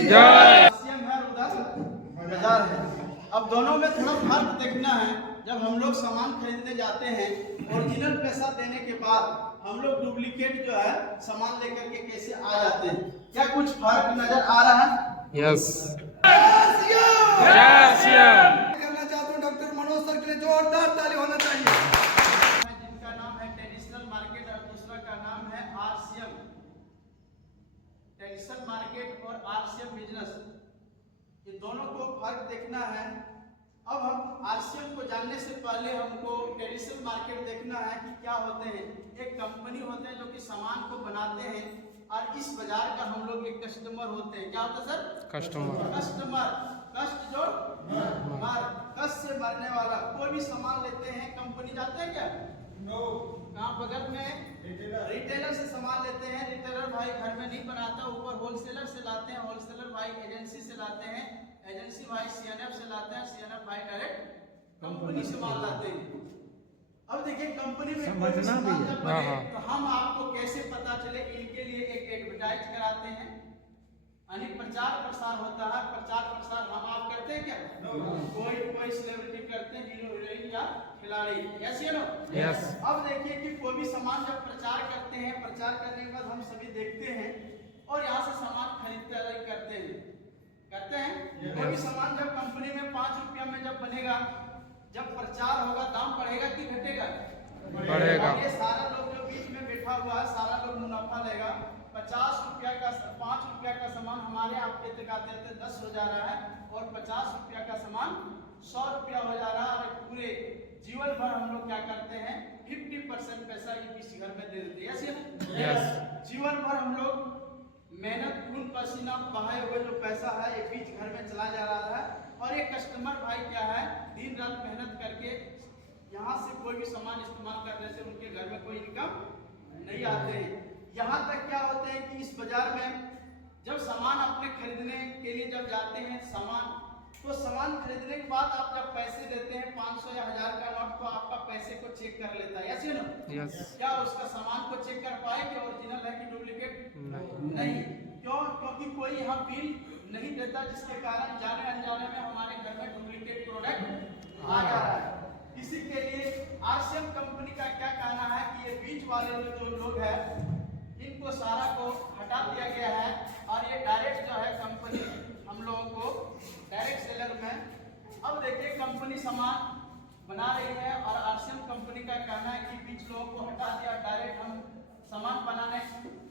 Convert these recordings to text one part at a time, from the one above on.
जय। आरसीएम है, उधर बाजार है। अब दोनों में थोड़ा फर्क देखना है। जब हम लोग सामान खरीदने जाते हैं, ओरिजिनल पैसा देने के बाद हम लोग डुप्लीकेट जो है सामान लेकर के कैसे आ जाते हैं, क्या कुछ फर्क नजर आ रहा है? यस। करना चाहता हूँ डॉक्टर मनोज सर के लिए जोरदार ताली होना चाहिए। जिनका नाम है ट्रेडिशनल मार्केट और दूसरा का नाम है आरसीएम। ट्रेडिशनल मार्केट और आरसीएम बिजनेस, ये दोनों को फर्क देखना है। अब हम आरसीएम को जानने से पहले हमको ट्रेडिशनल मार्केट देखना है कि क्या होते हैं। एक कंपनी होते हैं जो कि सामान को बनाते हैं, और इस बाजार का हम लोग एक कस्टमर होते हैं। क्या होता है सर? कस्टमर। कष्ट जो मर, कष्ट से मरने वाला। कोई भी सामान लेते हैं, कंपनी जाते हैं क्या? नो। कहाँ बगल में रिटेलर से सामान लेते हैं। रिटेलर भाई घर में नहीं बनाता, ऊपर होलसेलर से लाते हैं। होलसेलर भाई एजेंसी से लाते हैं। एजेंसी भाई सीएनएफ से लाते हैं। सीएनएफ भाई डायरेक्ट कंपनी से माल लाते हैं। अब देखिए कंपनी में कोई भी सामान जब बने तो हम आपको कैसे पता चले, इनके लिए एक एडवर्टाइज कराते हैं, यानी प्रचार प्रसार होता है। प्रचार प्रसार हम आप करते हैं क्या? कोई सेलिब्रिटी करते हैं, हीरो हीरोइन या खिलाड़ी, यस या नो? यस। अब देखिए कि कोई भी सामान जब प्रचार करते हैं, प्रचार करने के बाद हम सभी देखते हैं और यहाँ से सामान खरीददारी करते हैं। कोई भी सामान जब कंपनी में 5 रुपया में जब बनेगा, जब प्रचार होगा, दाम बढ़ेगा कि घटेगा? बढ़ेगा। ये सारा लोग जो बीच में बैठा हुआ है, सारा लोग मुनाफा लेगा। 50 रुपया का 5 रुपया का सामान हमारे आपके दिखाते थे 10 हो जा रहा है, और 50 रुपया का सामान 100 रुपया हो जा रहा है। और पूरे जीवन भर हम लोग क्या करते हैं, 50% पैसा इस घर में दे देते हैं। यस। जीवन भर हम लोग मेहनत, खून पसीना बहाए हुए जो पैसा है ये बीच घर में चला जा रहा है। और एक कस्टमर भाई क्या है, दिन रात मेहनत करके यहाँ से कोई भी सामान इस्तेमाल करने से उनके घर में कोई इनकम नहीं आते हैं। यहाँ तक क्या होते हैं कि इस बाजार में जब सामान अपने खरीदने के लिए जब जाते हैं तो सामान खरीदने के बाद आप जब पैसे देते हैं 500 या 1000 का नोट, तो आपका पैसे को चेक कर लेता है, यस या नो? यस। क्या उसका सामान को चेक कर पाए कि ओरिजिनल है कि डुप्लीकेट? नहीं। क्यों? क्योंकि कोई यहाँ बिल नहीं देता, जिसके कारण जाने अनजाने में हमारे घर में डुप्लीकेट प्रोडक्ट आ जा रहा है। इसी के लिए आरसीएम कंपनी का क्या कहना है कि ये बीच वाले जो लोग हैं इनको सारा को हटा दिया गया है, और ये डायरेक्ट जो है कंपनी हम लोगों को डायरेक्ट सेलर में। अब देखिए कंपनी सामान बना रही है, और आरसीएम कंपनी का कहना है कि बीच लोगों को हटा दिया, डायरेक्ट हम सामान बनाने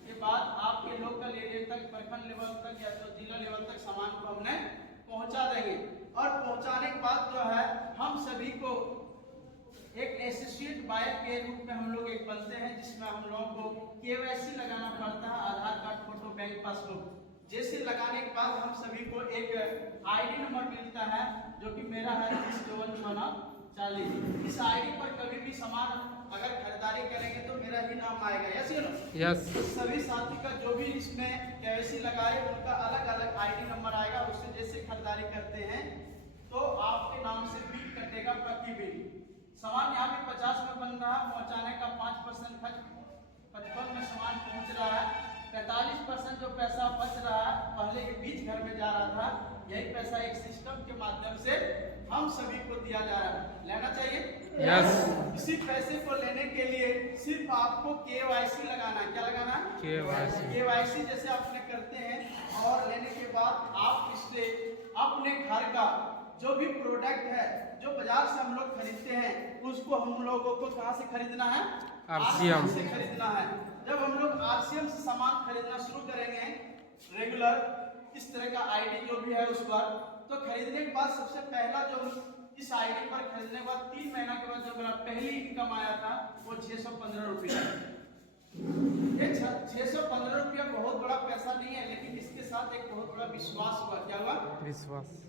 के बाद आपके लोकल एरिया तक, प्रखंड लेवल तक या तो जिला लेवल तक सामान को हमने पहुंचा देंगे। और पहुंचाने के बाद जो है हम सभी को एक एसोसिएट बायर के रूप में हम लोग एक बनते हैं, जिसमें हम लोगों को केवाईसी लगाना पड़ता है, आधार कार्ड, फोटो, बैंक पासबुक। जैसे लगाने के बाद हम सभी को एक आईडी नंबर मिलता है, जो कि मेरा है 305440। इस आईडी पर कभी भी सामान अगर खरीदारी करेंगे तो मेरा ही नाम आएगा, यस या नो? यस। सभी साथी का जो भी इसमें केवाईसी लगाए उनका अलग अलग आईडी नंबर आएगा। उससे जैसे खरीदारी करते हैं तो आपके नाम से बिल कटेगा, प्रति बिल। सामान यहाँ पे 50 में बन रहा है, पहुँचाने का 5% खर्च, 55 में सामान पहुँच रहा है। 45% जो पैसा बच रहा है, पहले के बीच घर में जा रहा था, यही पैसा एक सिस्टम के माध्यम से हम सभी को दिया जा रहा है। लेना चाहिए? यस। इसी पैसे को लेने के लिए सिर्फ आपको केवाईसी लगाना है। क्या लगाना है? केवाईसी जैसे आपने करते हैं, और लेने के बाद आप इससे अपने घर का जो भी प्रोडक्ट है, जो बाजार से हम लोग खरीदते हैं, उसको हम लोगों को कहाँ से खरीदना है? आरसीएम से खरीदना है। जब हम लोग आरसीएम से सामान खरीदना शुरू करेंगे रेगुलर, इस तरह का आईडी जो भी है उस पर, तो खरीदने के बाद सबसे पहला जो इस आईडी पर खरीदने के बाद 3 महीना के बाद जो मेरा पहली इनकम आया था वो 615 रुपया। ये 615 रुपया बहुत बड़ा पैसा नहीं है, लेकिन इसके साथ एक बहुत बड़ा विश्वास हुआ। क्या हुआ?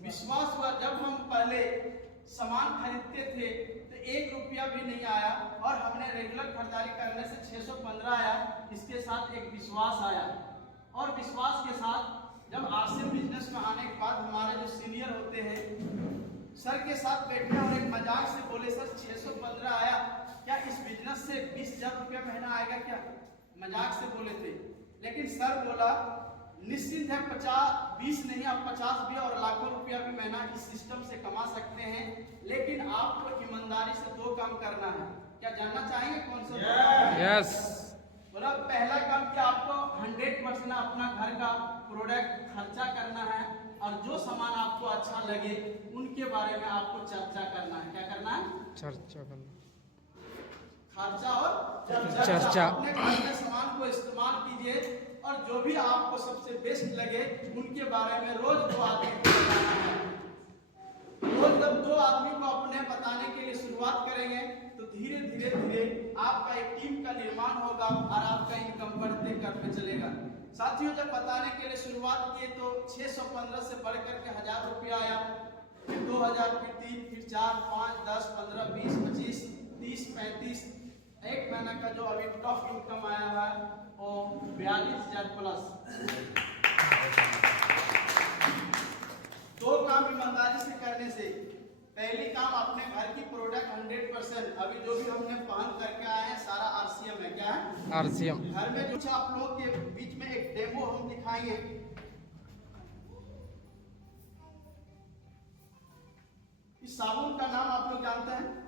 विश्वास हुआ। जब हम पहले सामान खरीदते थे तो 1 रुपया भी नहीं आया, और हमने रेगुलर खरीदारी करने से 615 आया। इसके साथ एक विश्वास आया, और विश्वास के साथ जब आरसीएम बिजनेस में आने के बाद हमारे जो सीनियर होते हैं सर के साथ बैठे और एक मजाक से बोले, सर 615 आया, क्या इस बिजनेस से 20,000 रुपया महीना आएगा क्या? मजाक से बोले थे। लेकिन सर बोला निश्चिंत है, 50-20 नहीं, आप 50 भी और लाखों रुपया भी महीना इस सिस्टम से कमा सकते हैं। लेकिन आपको ईमानदारी से 2 काम करना है। क्या जानना चाहेंगे कौन सा? यस। बोला पहला काम कि आपको 100% अपना घर का प्रोडक्ट खर्चा करना है और जो सामान आपको अच्छा लगे उनके बारे में आपको चर्चा करना है। क्या करना है? चर्चा करना। खर्चा और चर्चा। अपने घर में सामान को इस्तेमाल कीजिए और जो भी आपको सबसे बेस्ट लगे उनके बारे में रोज 2 आदमी को बताना है। रोज जब 2 आदमी को अपने बताने के लिए शुरुआत करेंगे तो धीरे धीरे आपका एक टीम का निर्माण होगा और आपका इनकम बढ़ते करते चलेगा। साथियों, जब बताने के लिए शुरुआत किए तो 615 से बढ़कर के 1000 रुपया आया, फिर 2000, फिर 3, फिर 4, 5, 10, 15, 20, 25, 30, 35। एक महीना का जो अभी टॉप इनकम आया हुआ है वो 42,000 प्लस। 2 काम ईमानदारी से करने से, पहली काम अपने घर की प्रोडक्ट 100%, अभी जो भी हमने पहन करके आए हैं सारा RCM है। क्या है? RCM। घर में कुछ आप लोगों के बीच में एक डेमो हम दिखाएंगे। इस साबुन का नाम आप लोग जानते हैं?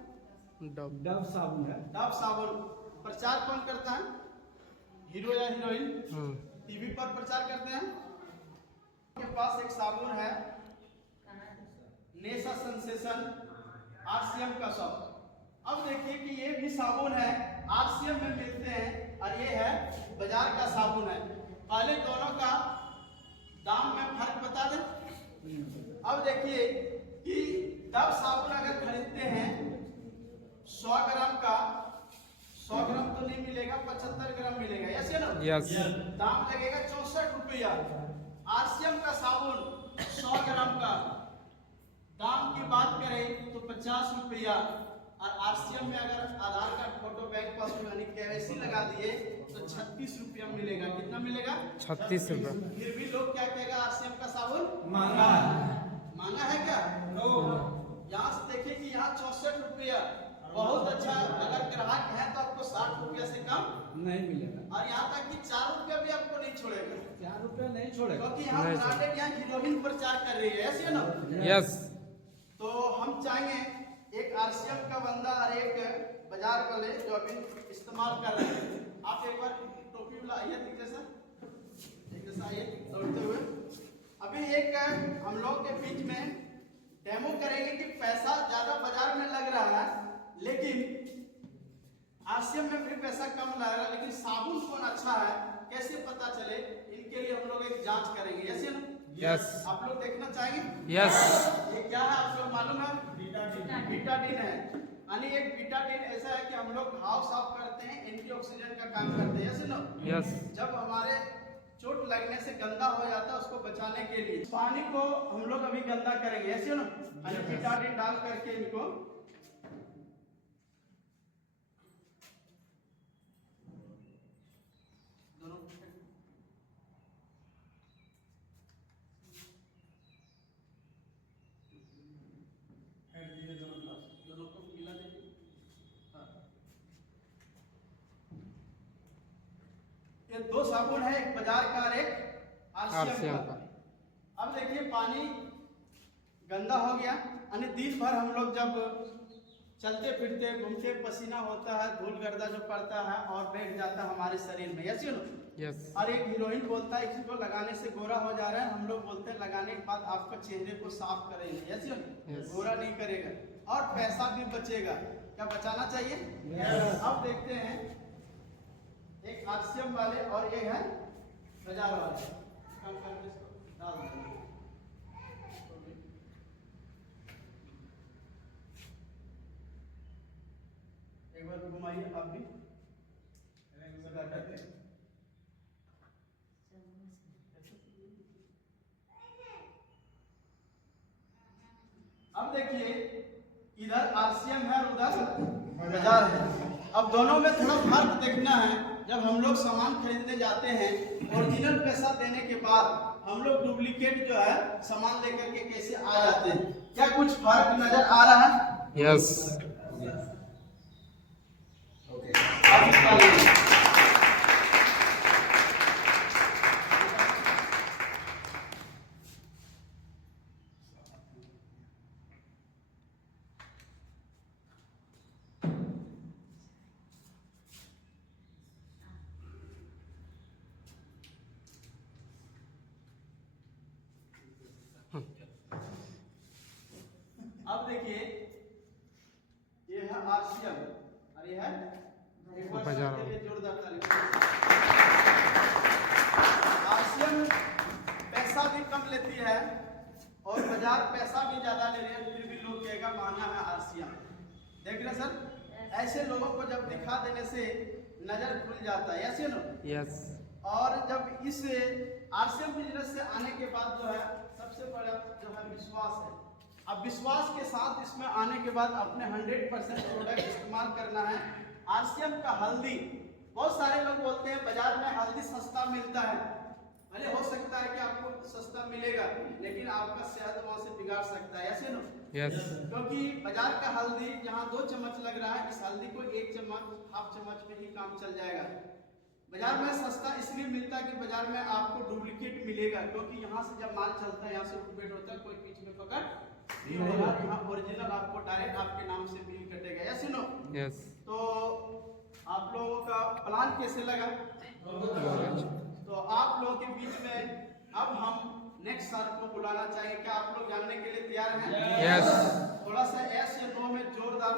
डव साबुन है। डव साबुन। प्रचार कौन करता है? हीरो या हीरोइन टीवी पर प्रचार करते हैं। के पास एक साबुन है नेसा सेंसेशन RCM का शॉप। अब देखिए कि ये भी साबुन है, RCM में मिलते हैं और ये है बाजार का साबुन है। पहले दोनों का दाम में फर्क बता दें। अब देखिए कि डव साबुन अगर खरीदते हैं 100 ग्राम का, 100 ग्राम तो नहीं मिलेगा, 75 ग्राम मिलेगा। ऐसे ना? यस। दाम लगेगा 64 रुपया। RCM का साबुन 100 ग्राम का दाम की बात करें तो 50 रुपया। और RCM में अगर आधार कार्ड, फोटो, बैंक पासबुक यानी KYC लगा दिए तो 36 रुपया मिलेगा। कितना मिलेगा? 36 रुपया। फिर भी लोग क्या कहेगा? RCM का साबुन महंगा है। महंगा है क्या? नो। यहाँ से देखिए कि यहाँ 64 रुपया बहुत अच्छा। अगर ग्राहक है तो आपको 60 रुपया से कम नहीं मिलेगा। और यहाँ तक कि 4 रुपया भी आपको नहीं छोड़ेगा। 4 रुपया नहीं छोड़ेगा क्योंकि यहाँ नहीं ब्रांडेड यहाँ हीरोइन प्रचार कर रही है। ऐसे ना? यस। तो हम चाहेंगे एक RCM का बंदा और एक बाजार वाले जो अभी इस्तेमाल कर रहे हैं, आप एक बार टोपी वाला आइए, एक जैसा आइए दौड़ते हुए। अभी एक हम लोग के बीच में डेमो करेंगे कि पैसा ज्यादा बाजार में लग रहा है लेकिन RCM में भी पैसा कम लग रहा है, लेकिन साबुन कौन अच्छा है कैसे पता चले, इनके लिए हम लोग एक जांच करेंगे। ऐसे ना? यस। आप लोग देखना चाहेंगे? यस। ये क्या है आप लोग मालूम है? बीटाडीन है। यानी एक बीटाडीन ऐसा है कि हम लोग घाव साफ करते हैं, एंटीऑक्सीडेंट का काम करते हैं। ऐसे ना? यस। जब हमारे चोट लगने से गंदा हो जाता है उसको बचाने के लिए पानी को हम लोग अभी गंदा करेंगे। ऐसे ना? यानी बीटाडीन डाल करके इनको दोनों को मिला देंगे। ये 2 साबुन है, एक बाजार का और एक RCM का। अब देखिए पानी गंदा हो गया, यानी दिन भर हम लोग जब चलते फिरते घूमते पसीना होता है, धूल गर्दा जो पड़ता है और बैठ जाता है हमारे शरीर में। Yes no? यस। और एक हीरोइन बोलता है इसको लगाने से गोरा हो जा रहा है, हम लोग बोलते हैं लगाने के बाद आपका चेहरे को साफ करेंगे। Yes no? गोरा नहीं करेगा और पैसा भी बचेगा। क्या बचाना चाहिए? अब देखते हैं एक RCM वाले और एक है बाजार वाले। कम करके इसको डाल देंगे। एक बार घुमाइए आप भी। अब देखिए इधर RCM है और उधर बाजार है। अब दोनों में थोड़ा फर्क देखना है। जब हम लोग सामान खरीदने जाते हैं ओरिजिनल पैसा देने के बाद हम लोग डुप्लीकेट जो है सामान लेकर के कैसे आ जाते हैं, क्या कुछ फर्क नजर आ रहा है? यस। बाजार पैसा भी ज्यादा ले रहे हैं फिर भी लोग कहेगा महंगा है आरसीएम। देख रहे सर, ऐसे लोगों को जब दिखा देने से नजर खुल जाता है, ऐसे नो। यस। और जब इस आरसीएम बिजनेस से आने के बाद जो है सबसे बड़ा जो है विश्वास है। अब विश्वास के साथ इसमें आने के बाद अपने 100% प्रोडक्ट इस्तेमाल करना है। आरसीएम का हल्दी, बहुत सारे लोग बोलते हैं बाजार में हल्दी सस्ता मिलता है। भले हो सकता है कि आपको सस्ता मिलेगा लेकिन आपका सेहत वहां से बिगाड़ सकता है, ऐसे नो। यस। क्योंकि बाजार का हल्दी जहाँ 2 चम्मच लग रहा है, इस हल्दी को 1 चम्मच, हाफ चम्मच में ही काम चल जाएगा। बाजार में सस्ता इसलिए मिलता है कि बाजार में आपको डुप्लीकेट मिलेगा, क्योंकि यहाँ से जब माल चलता है यहाँ से डुप्लीकेट होता है, कोई बीच में पकड़ नहीं होगा। यहाँ ओरिजिनल आपको डायरेक्ट आपके नाम से बिल कटेगा, ऐसे नो। यस। तो आप लोगों का प्लान कैसे लगा? तो आप लोगों के बीच में अब हम नेक्स्ट सर को बुलाना चाहिए। क्या आप लोग जानने के लिए तैयार हैं? यस। थोड़ा सा यस या नो में जोरदार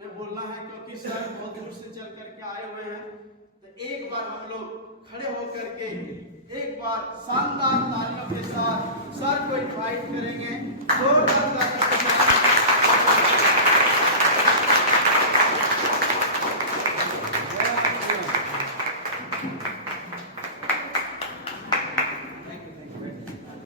में बोलना है, क्योंकि सर बहुत दूर से चल करके आए हुए हैं। तो एक बार हम लोग खड़े होकर के एक बार शानदार तालियों के साथ सर को इनवाइट करेंगे। जोरदार तालियों के साथ